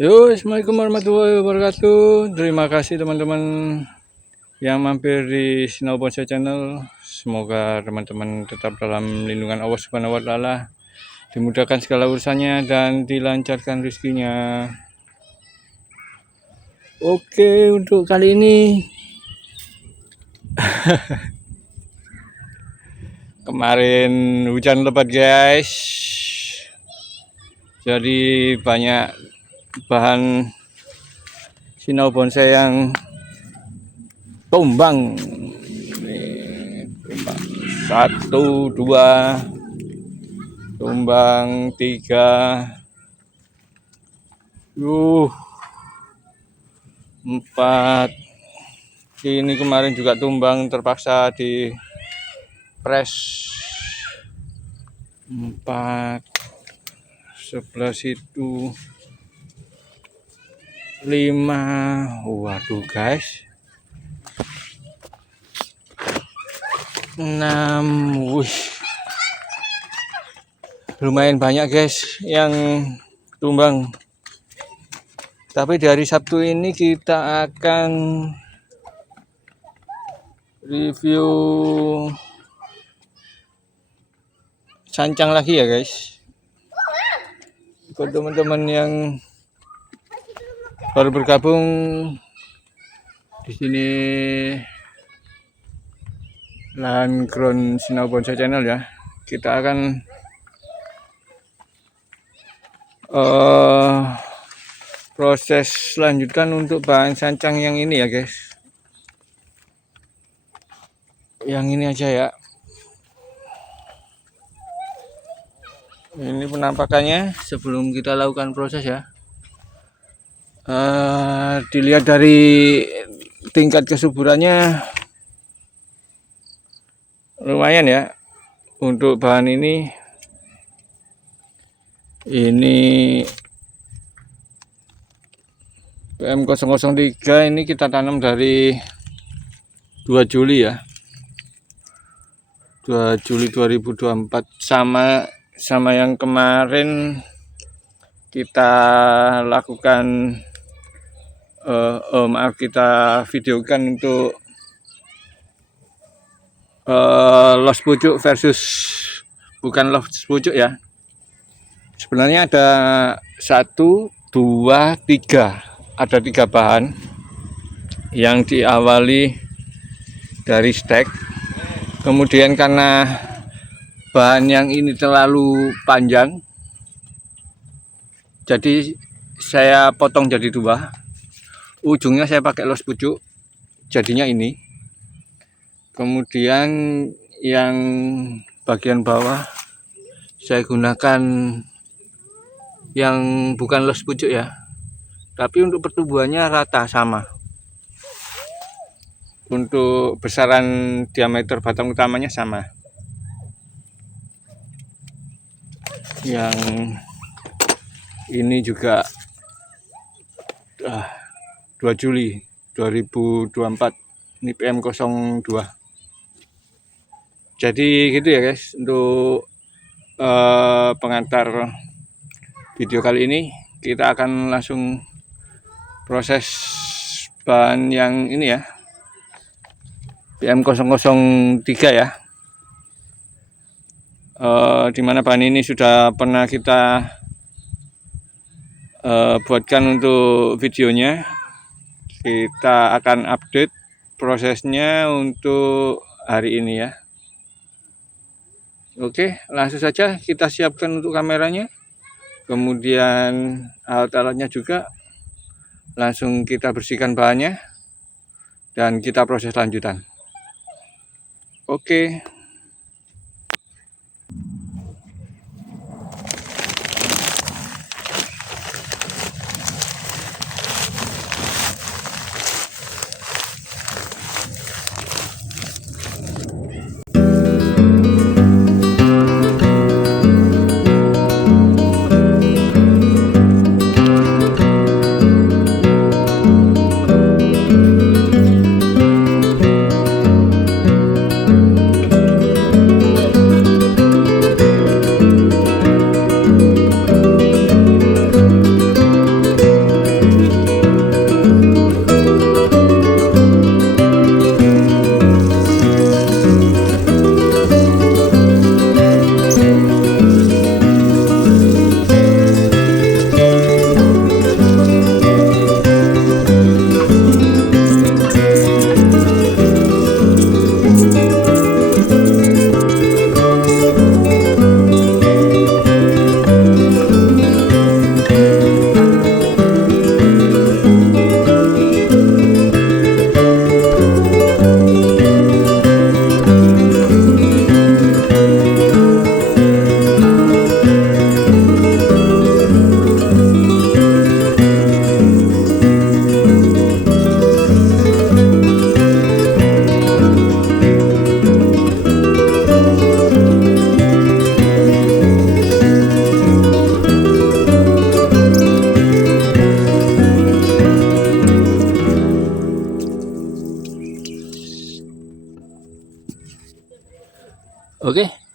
Yo, Assalamualaikum warahmatullahi wabarakatuh. Terima kasih teman-teman yang mampir di Sinau Bonsai Channel. Semoga teman-teman tetap dalam lindungan Allah Subhanahu wa taala, dimudahkan segala urusannya dan dilancarkan rezekinya. Oke, untuk kali ini kemarin hujan lebat, guys. Jadi banyak bahan Sinau Bonsai yang tumbang. Tumbang 1, 2, tumbang 3, 4. Ini kemarin juga tumbang, terpaksa di press 4. Sebelah situ 5. Waduh guys, 6. Wih, lumayan banyak guys yang tumbang. Tapi di hari Sabtu ini kita akan review sancang lagi ya guys. Untuk teman-teman yang baru bergabung di sini, lahan ground Sinau Bonsai Channel ya, kita akan proses lanjutkan untuk bahan sancang yang ini ya guys. Yang ini aja ya. Ini penampakannya sebelum kita lakukan proses ya. Dilihat dari tingkat kesuburannya lumayan ya untuk bahan ini. Ini PM003 ini kita tanam dari 2 Juli ya, 2 Juli 2024, sama yang kemarin kita lakukan kita videokan untuk los pucuk versus bukan los pucuk ya. Sebenarnya ada 1, 2, 3, ada 3 bahan yang diawali dari stek. Kemudian karena bahan yang ini terlalu panjang, jadi saya potong jadi 2. Ujungnya saya pakai los pucuk, jadinya ini. Kemudian yang bagian bawah saya gunakan yang bukan los pucuk ya, tapi untuk pertumbuhannya rata sama. Untuk besaran diameter batang utamanya sama. Yang ini juga 2 Juli 2024, ini PM02. Jadi gitu ya guys, untuk pengantar video kali ini kita akan langsung proses bahan yang ini ya, PM003 ya. Dimana bahan ini sudah pernah kita buatkan untuk videonya. Kita akan update prosesnya untuk hari ini ya. Oke, langsung saja kita siapkan untuk kameranya, kemudian alat-alatnya juga. Langsung kita bersihkan bahannya dan kita proses lanjutan. Oke.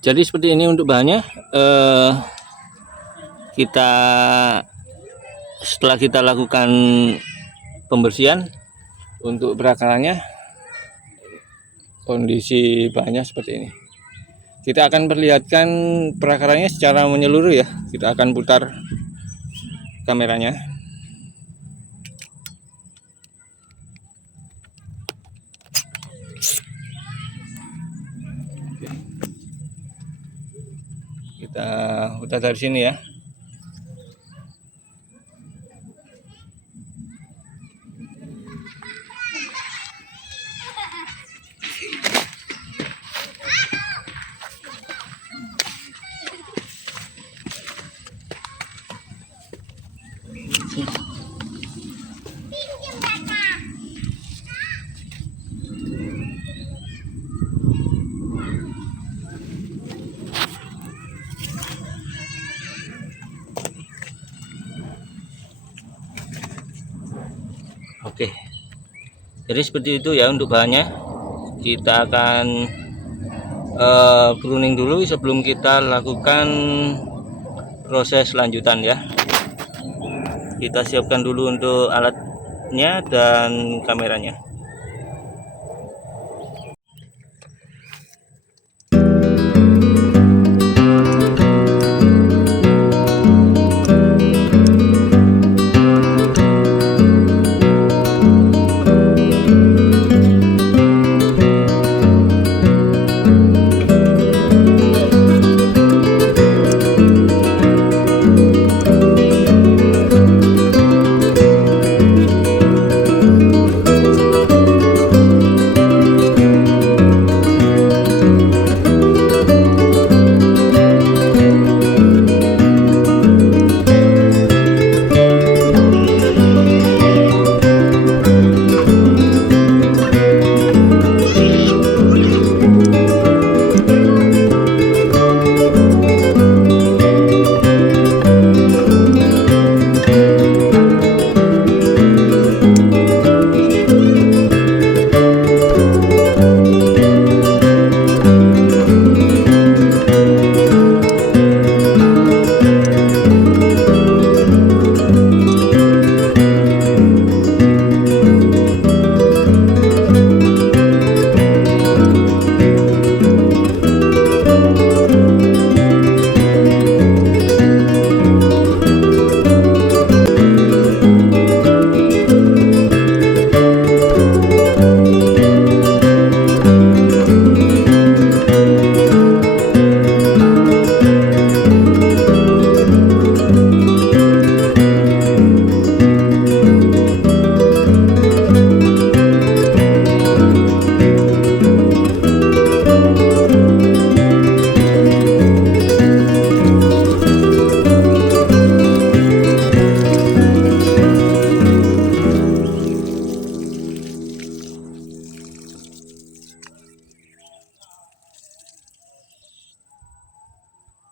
Jadi seperti ini untuk bahannya. Kita setelah kita lakukan pembersihan untuk perakarannya, kondisi bahannya seperti ini. Kita akan perlihatkan perakarannya secara menyeluruh ya. Kita akan putar kameranya. Kita putar dari sini ya. Oke, jadi seperti itu ya untuk bahannya. Kita akan pruning dulu sebelum kita lakukan proses lanjutan ya. Kita siapkan dulu untuk alatnya dan kameranya.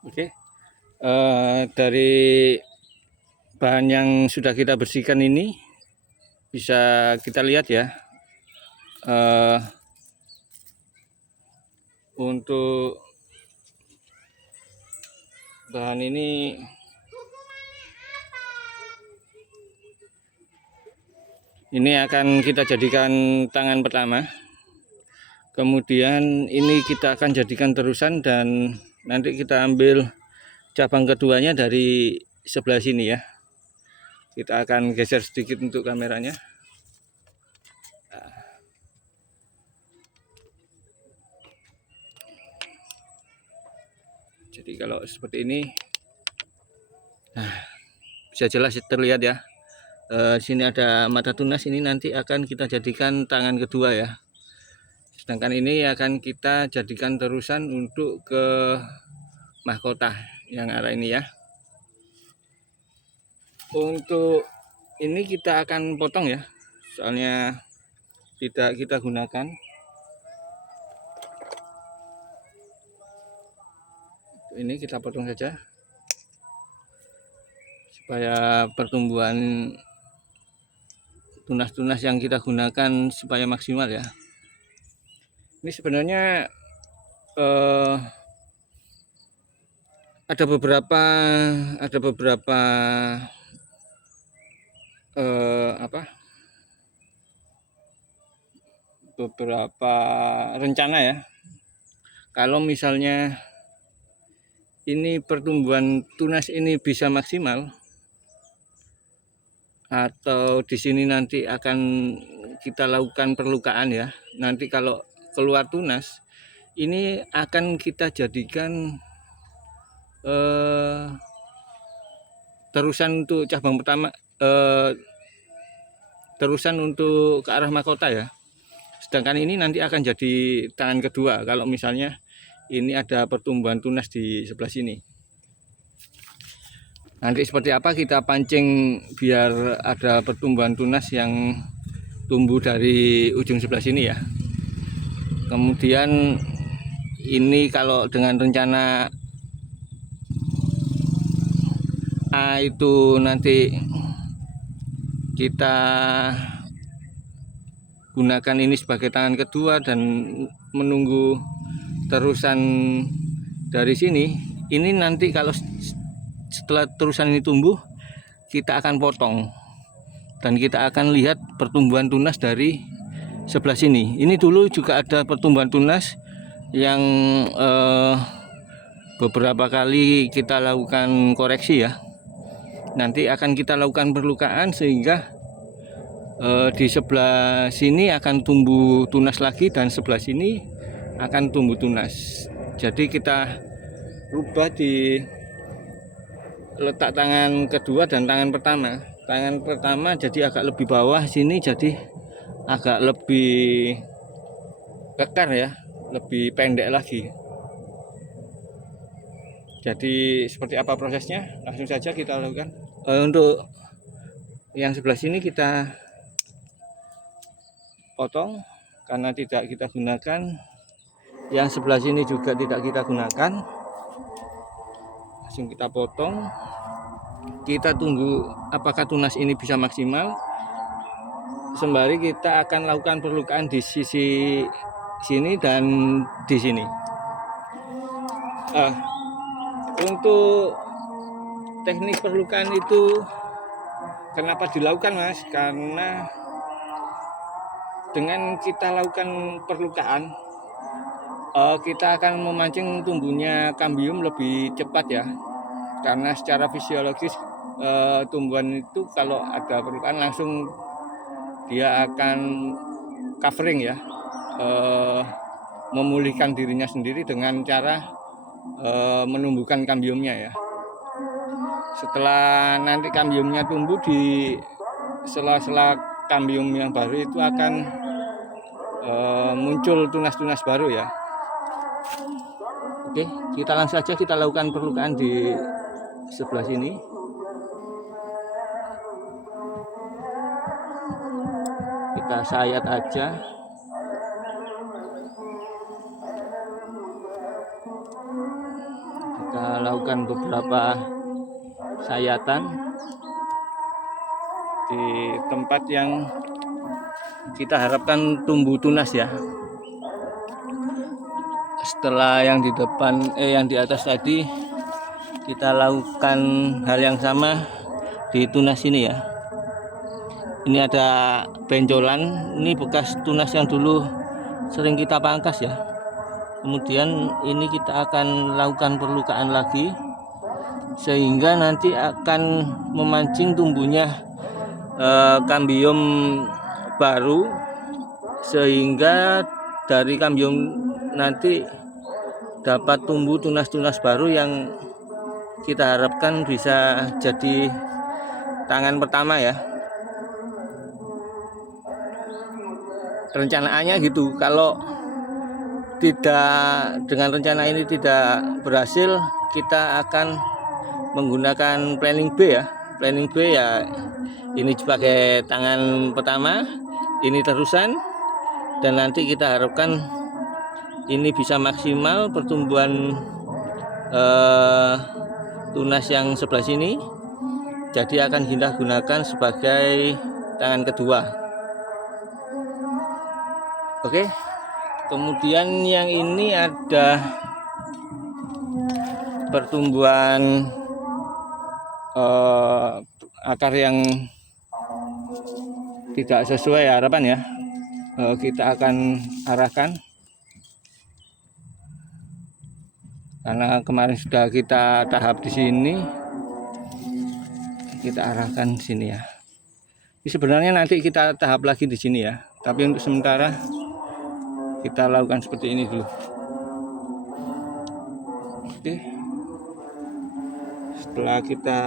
Oke, dari bahan yang sudah kita bersihkan ini bisa kita lihat ya, untuk bahan ini akan kita jadikan tangan pertama, kemudian ini kita akan jadikan terusan, dan nanti kita ambil cabang keduanya dari sebelah sini ya. Kita akan geser sedikit untuk kameranya. Jadi kalau seperti ini, bisa jelas terlihat ya. Sini ada mata tunas, ini nanti akan kita jadikan tangan kedua ya. Sedangkan ini akan kita jadikan terusan untuk ke mahkota yang arah ini ya. Untuk ini kita akan potong ya, soalnya tidak kita gunakan. Ini kita potong saja supaya pertumbuhan tunas-tunas yang kita gunakan supaya maksimal ya. Ini sebenarnya ada beberapa apa beberapa rencana ya. Kalau misalnya ini pertumbuhan tunas ini bisa maksimal, atau di sini nanti akan kita lakukan perlukaan ya. Nanti kalau keluar tunas, ini akan kita jadikan terusan untuk cabang pertama, terusan untuk ke arah mahkota ya. Sedangkan ini nanti akan jadi tangan kedua kalau misalnya ini ada pertumbuhan tunas di sebelah sini. Nanti seperti apa kita pancing biar ada pertumbuhan tunas yang tumbuh dari ujung sebelah sini ya. Kemudian ini kalau dengan rencana A itu nanti kita gunakan ini sebagai tangan kedua dan menunggu terusan dari sini. Ini nanti kalau setelah terusan ini tumbuh, kita akan potong dan kita akan lihat pertumbuhan tunas dari sebelah sini. Ini dulu juga ada pertumbuhan tunas yang beberapa kali kita lakukan koreksi ya. Nanti akan kita lakukan perlukaan sehingga di sebelah sini akan tumbuh tunas lagi dan sebelah sini akan tumbuh tunas. Jadi kita rubah di letak tangan kedua dan tangan pertama. Tangan pertama jadi agak lebih bawah, sini jadi agak lebih kekar ya, lebih pendek lagi. Jadi seperti apa prosesnya? Langsung saja kita lakukan. Untuk yang sebelah sini kita potong karena tidak kita gunakan. Yang sebelah sini juga tidak kita gunakan. Langsung kita potong. Kita tunggu apakah tunas ini bisa maksimal. Sembari kita akan lakukan perlukaan di sisi sini dan di sini. Untuk teknik perlukaan itu kenapa dilakukan Mas? Karena dengan kita lakukan perlukaan, kita akan memancing tumbuhnya kambium lebih cepat ya. Karena secara fisiologis tumbuhan itu kalau ada perlukaan langsung dia akan covering ya, memulihkan dirinya sendiri dengan cara menumbuhkan kambiumnya ya. Setelah nanti kambiumnya tumbuh, di sela-sela kambium yang baru itu akan muncul tunas-tunas baru ya. Oke, kita langsung saja kita lakukan perlukaan di sebelah sini. Kita sayat aja. Kita lakukan beberapa sayatan di tempat yang kita harapkan tumbuh tunas ya. Setelah yang di depan yang di atas tadi, kita lakukan hal yang sama di tunas ini ya. Ini ada benjolan, ini bekas tunas yang dulu sering kita pangkas ya. Kemudian ini kita akan lakukan perlukaan lagi sehingga nanti akan memancing tumbuhnya kambium baru, sehingga dari kambium nanti dapat tumbuh tunas-tunas baru yang kita harapkan bisa jadi tangan pertama ya. Rencanaannya gitu. Kalau tidak, dengan rencana ini tidak berhasil, kita akan menggunakan planning B ya. Planning B ya ini sebagai tangan pertama, ini terusan, dan nanti kita harapkan ini bisa maksimal pertumbuhan tunas yang sebelah sini, jadi akan kita gunakan sebagai tangan kedua. Oke, kemudian yang ini ada pertumbuhan akar yang tidak sesuai harapan ya, kita akan arahkan, karena kemarin sudah kita tahap di sini, kita arahkan sini ya. Ini sebenarnya nanti kita tahap lagi di sini ya, tapi untuk sementara kita lakukan seperti ini dulu. Oke, setelah kita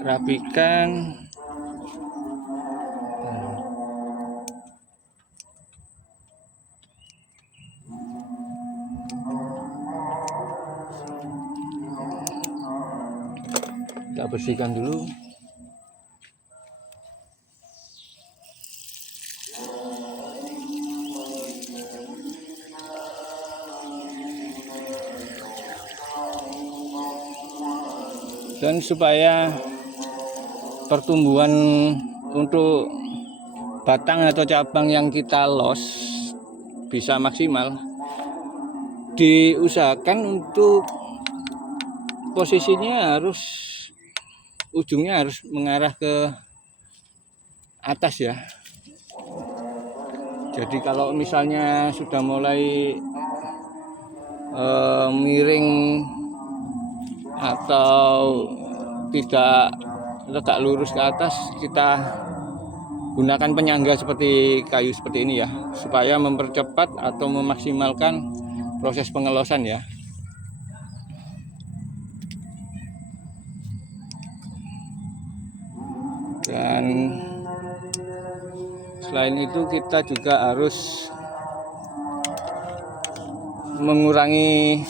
rapikan, kita bersihkan dulu. Dan supaya pertumbuhan untuk batang atau cabang yang kita los bisa maksimal, diusahakan untuk posisinya ujungnya harus mengarah ke atas ya. Jadi kalau misalnya sudah mulai miring atau tidak tegak lurus ke atas, kita gunakan penyangga seperti kayu seperti ini ya, supaya mempercepat atau memaksimalkan proses pengelosan ya. Dan selain itu kita juga harus mengurangi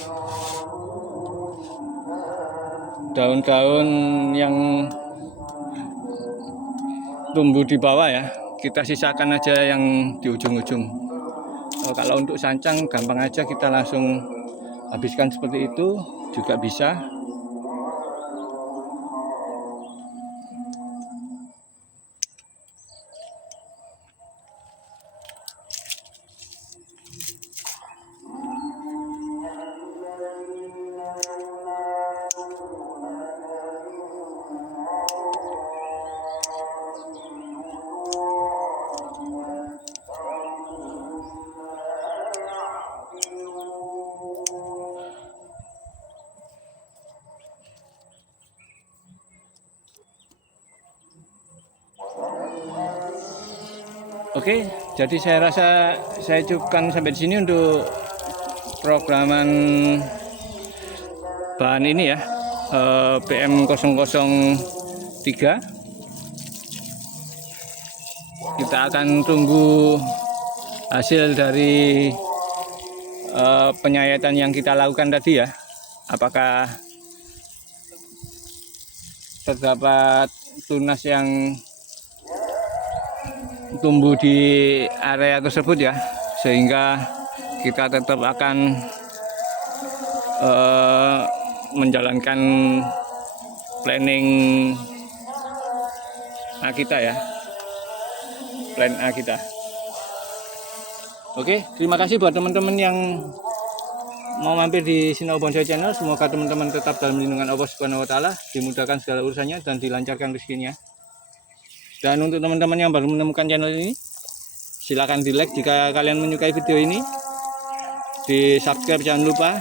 daun-daun yang tumbuh di bawah ya, kita sisakan aja yang di ujung-ujung. Kalau untuk sancang gampang aja, kita langsung habiskan seperti itu juga bisa. Oke, jadi saya rasa saya cukupkan sampai di sini untuk programan bahan ini ya, PM003. Kita akan tunggu hasil dari penyayatan yang kita lakukan tadi ya, apakah terdapat tunas yang tumbuh di area tersebut ya, sehingga kita tetap akan menjalankan planning A kita ya, plan A kita. Oke, terima kasih buat teman-teman yang mau mampir di Sinau Bonsai Channel. Semoga teman-teman tetap dalam lindungan Allah Subhanahu wa Ta'ala, dimudahkan segala urusannya dan dilancarkan rezekinya. Dan untuk teman-teman yang baru menemukan channel ini, silakan di like jika kalian menyukai video ini, di subscribe jangan lupa,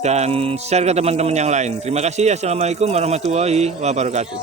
dan share ke teman-teman yang lain. Terima kasih. Assalamualaikum warahmatullahi wabarakatuh.